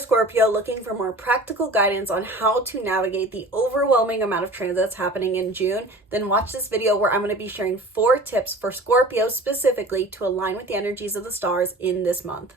a Scorpio looking for more practical guidance on how to navigate the overwhelming amount of transits happening in June, then watch this video where I'm going to be sharing 4 tips for Scorpio specifically to align with the energies of the stars in this month.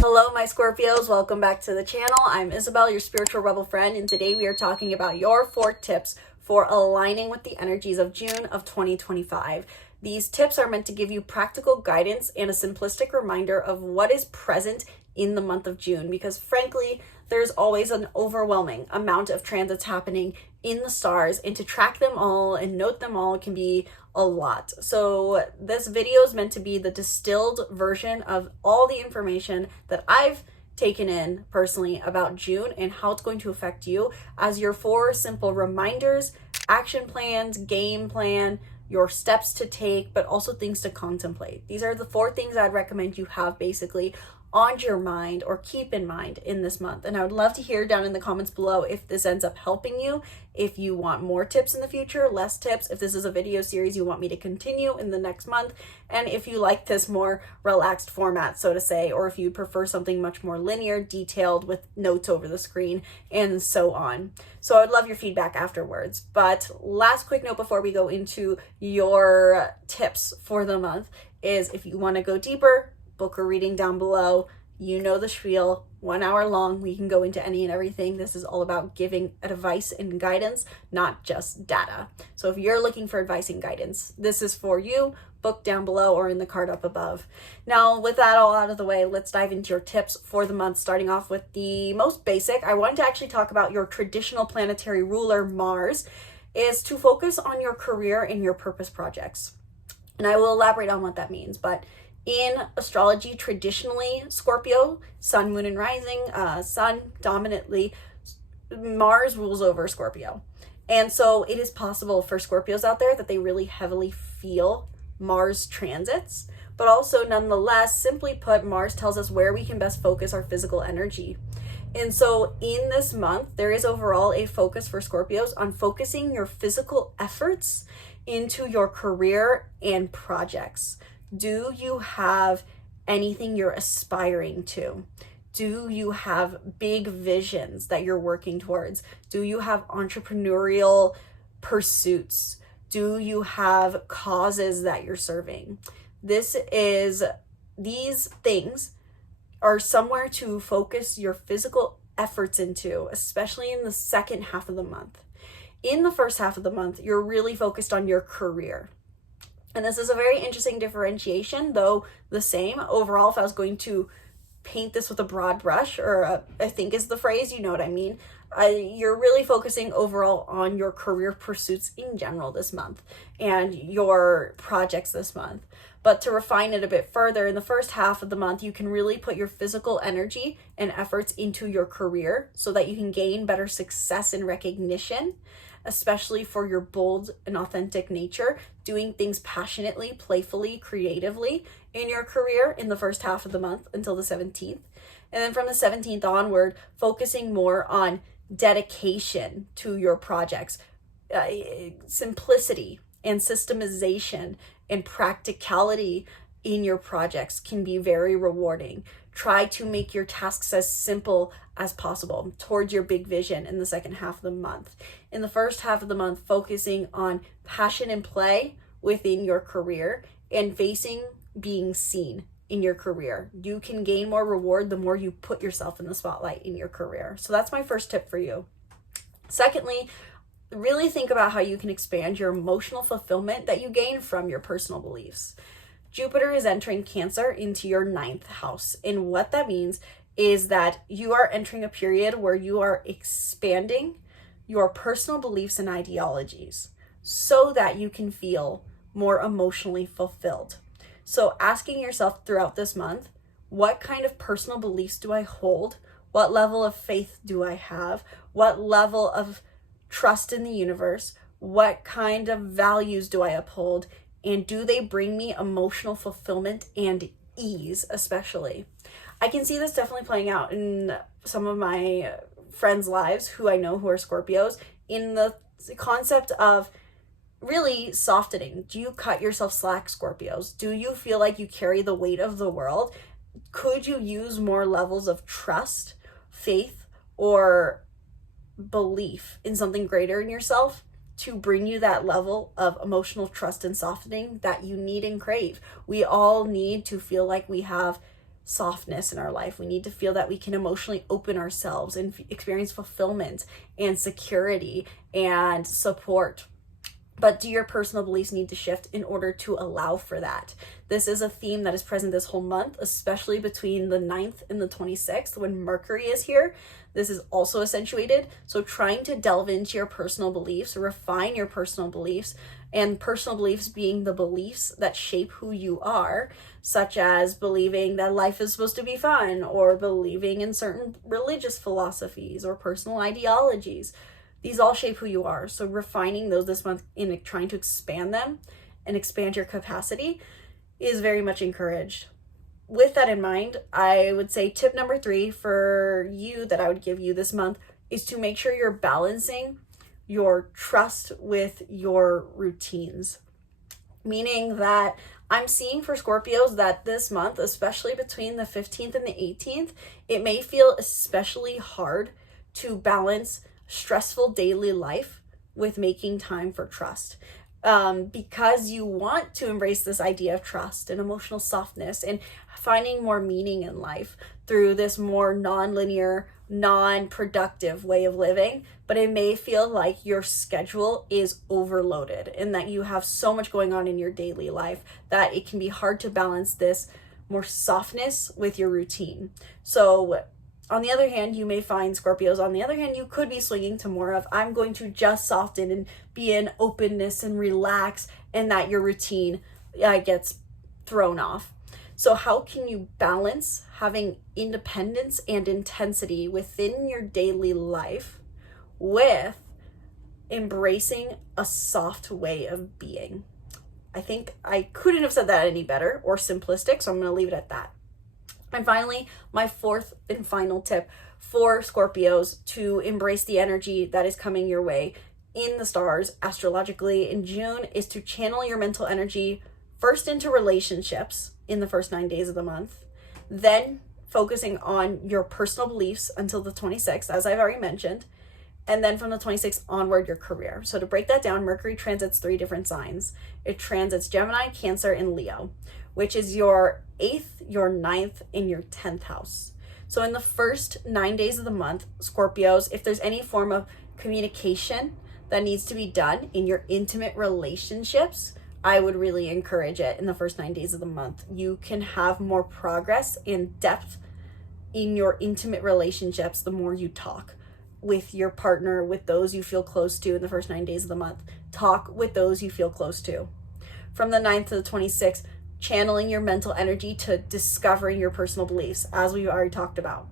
Hello my Scorpios, welcome back to the channel. I'm Isabel, your spiritual rebel friend, and today we are talking about your 4 tips for aligning with the energies of June of 2025. These tips are meant to give you practical guidance and a simplistic reminder of what is present in the month of June, because frankly, there's always an overwhelming amount of transits happening in the stars, and to track them all and note them all can be a lot. So this video is meant to be the distilled version of all the information that I've taken in personally about June and how it's going to affect you as your 4 simple reminders, action plans, game plan, your steps to take, but also things to contemplate. These are the 4 things I'd recommend you have basically on your mind or keep in mind in this month. And I would love to hear down in the comments below if this ends up helping you, if you want more tips in the future, less tips, if this is a video series you want me to continue in the next month, and if you like this more relaxed format, so to say, or if you prefer something much more linear, detailed with notes over the screen, and so on. So I would love your feedback afterwards. But last quick note before we go into your tips for the month is if you want to go deeper, book a reading down below. You know the spiel, 1 hour long. We can go into any and everything. This is all about giving advice and guidance, not just data. So if you're looking for advice and guidance, this is for you. Book down below or in the card up above. Now, with that all out of the way, let's dive into your tips for the month, starting off with the most basic. I wanted to actually talk about your traditional planetary ruler, Mars, is to focus on your career and your purpose projects. And I will elaborate on what that means, but in astrology, traditionally, Scorpio, sun, moon, and rising, sun dominantly, Mars rules over Scorpio. And so it is possible for Scorpios out there that they really heavily feel Mars transits, but also nonetheless, simply put, Mars tells us where we can best focus our physical energy. And so in this month, there is overall a focus for Scorpios on focusing your physical efforts into your career and projects. Do you have anything you're aspiring to? Do you have big visions that you're working towards? Do you have entrepreneurial pursuits? Do you have causes that you're serving? These things are somewhere to focus your physical efforts into, especially in the second half of the month. In the first half of the month, you're really focused on your career. And this is a very interesting differentiation, though the same. Overall, if I was going to paint this with a broad brush, or I think is the phrase, you know what I mean, you're really focusing overall on your career pursuits in general this month and your projects this month. But to refine it a bit further, in the first half of the month, you can really put your physical energy and efforts into your career so that you can gain better success and recognition, especially for your bold and authentic nature, doing things passionately, playfully, creatively in your career in the first half of the month until the 17th. And then from the 17th onward, focusing more on dedication to your projects, simplicity and systemization and practicality in your projects can be very rewarding. Try to make your tasks as simple as possible towards your big vision in the second half of the month. In the first half of the month, focusing on passion and play within your career and facing being seen in your career. You can gain more reward the more you put yourself in the spotlight in your career. So that's my first tip for you. Secondly, really think about how you can expand your emotional fulfillment that you gain from your personal beliefs. Jupiter is entering Cancer into your 9th house. And what that means is that you are entering a period where you are expanding your personal beliefs and ideologies so that you can feel more emotionally fulfilled. So asking yourself throughout this month, what kind of personal beliefs do I hold? What level of faith do I have? What level of trust in the universe? What kind of values do I uphold? And do they bring me emotional fulfillment and ease, especially? I can see this definitely playing out in some of my friends' lives who I know who are Scorpios, in the concept of really softening. Do you cut yourself slack, Scorpios? Do you feel like you carry the weight of the world? Could you use more levels of trust, faith, or belief in something greater in yourself to bring you that level of emotional trust and softening that you need and crave? We all need to feel like we have softness in our life. We need to feel that we can emotionally open ourselves and experience fulfillment and security and support. But do your personal beliefs need to shift in order to allow for that? This is a theme that is present this whole month, especially between the 9th and the 26th when Mercury is here. This is also accentuated. So trying to delve into your personal beliefs, refine your personal beliefs, and personal beliefs being the beliefs that shape who you are, such as believing that life is supposed to be fun, or believing in certain religious philosophies or personal ideologies. These all shape who you are. So refining those this month in trying to expand them and expand your capacity is very much encouraged. With that in mind, I would say tip number 3 for you that I would give you this month is to make sure you're balancing your trust with your routines. Meaning that I'm seeing for Scorpios that this month, especially between the 15th and the 18th, it may feel especially hard to balance stressful daily life with making time for trust, because you want to embrace this idea of trust and emotional softness and finding more meaning in life through this more non-linear, non-productive way of living. But it may feel like your schedule is overloaded and that you have so much going on in your daily life that it can be hard to balance this more softness with your routine. So on the other hand, you may find, Scorpios, on the other hand, you could be swinging to more of, I'm going to just soften and be in openness and relax, and that your routine gets thrown off. So how can you balance having independence and intensity within your daily life with embracing a soft way of being? I think I couldn't have said that any better or simplistic, so I'm going to leave it at that. And finally, my 4th and final tip for Scorpios to embrace the energy that is coming your way in the stars astrologically in June is to channel your mental energy first into relationships in the first 9 days of the month, then focusing on your personal beliefs until the 26th, as I've already mentioned, and then from the 26th onward, your career. So to break that down, Mercury transits 3 different signs. It transits Gemini, Cancer, and Leo, which is your 8th, your 9th, and your 10th house. So in the first 9 days of the month, Scorpios, if there's any form of communication that needs to be done in your intimate relationships, I would really encourage it in the first 9 days of the month. You can have more progress and depth in your intimate relationships the more you talk with your partner, with those you feel close to in the first 9 days of the month. Talk with those you feel close to. From the 9th to the 26th, channeling your mental energy to discovering your personal beliefs, as we've already talked about.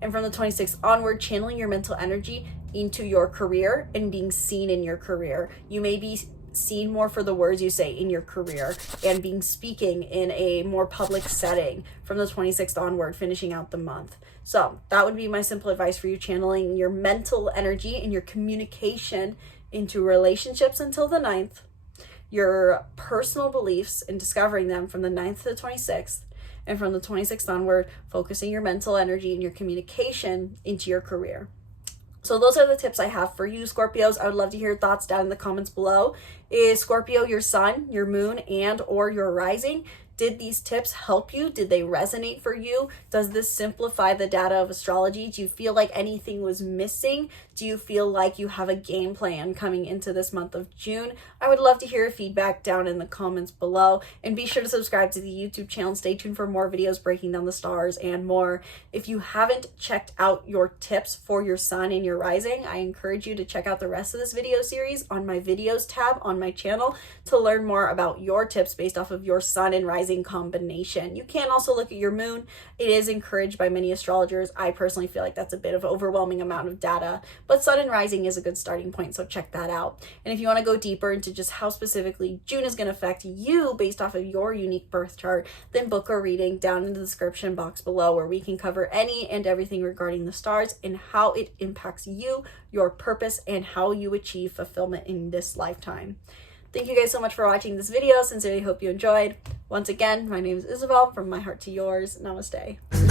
And from the 26th onward, channeling your mental energy into your career and being seen in your career. You may be seen more for the words you say in your career and being speaking in a more public setting from the 26th onward, finishing out the month. So that would be my simple advice for you, channeling your mental energy and your communication into relationships until the 9th, your personal beliefs and discovering them from the 9th to the 26th, and from the 26th onward, focusing your mental energy and your communication into your career. So those are the tips I have for you, Scorpios. I would love to hear your thoughts down in the comments below. Is Scorpio your sun, your moon, and or your rising? Did these tips help you? Did they resonate for you? Does this simplify the data of astrology? Do you feel like anything was missing? Do you feel like you have a game plan coming into this month of June? I would love to hear your feedback down in the comments below. And be sure to subscribe to the YouTube channel. Stay tuned for more videos breaking down the stars and more. If you haven't checked out your tips for your sun and your rising, I encourage you to check out the rest of this video series on my videos tab on my channel to learn more about your tips based off of your sun and rising combination. You can also look at your moon. It is encouraged by many astrologers. I personally feel like that's a bit of an overwhelming amount of data, but sun and rising is a good starting point, so check that out. And if you want to go deeper into just how specifically June is going to affect you based off of your unique birth chart, then book a reading down in the description box below where we can cover any and everything regarding the stars and how it impacts you, your purpose, and how you achieve fulfillment in this lifetime. Thank you guys so much for watching this video. Sincerely hope you enjoyed. Once again, my name is Isabel, from my heart to yours. Namaste.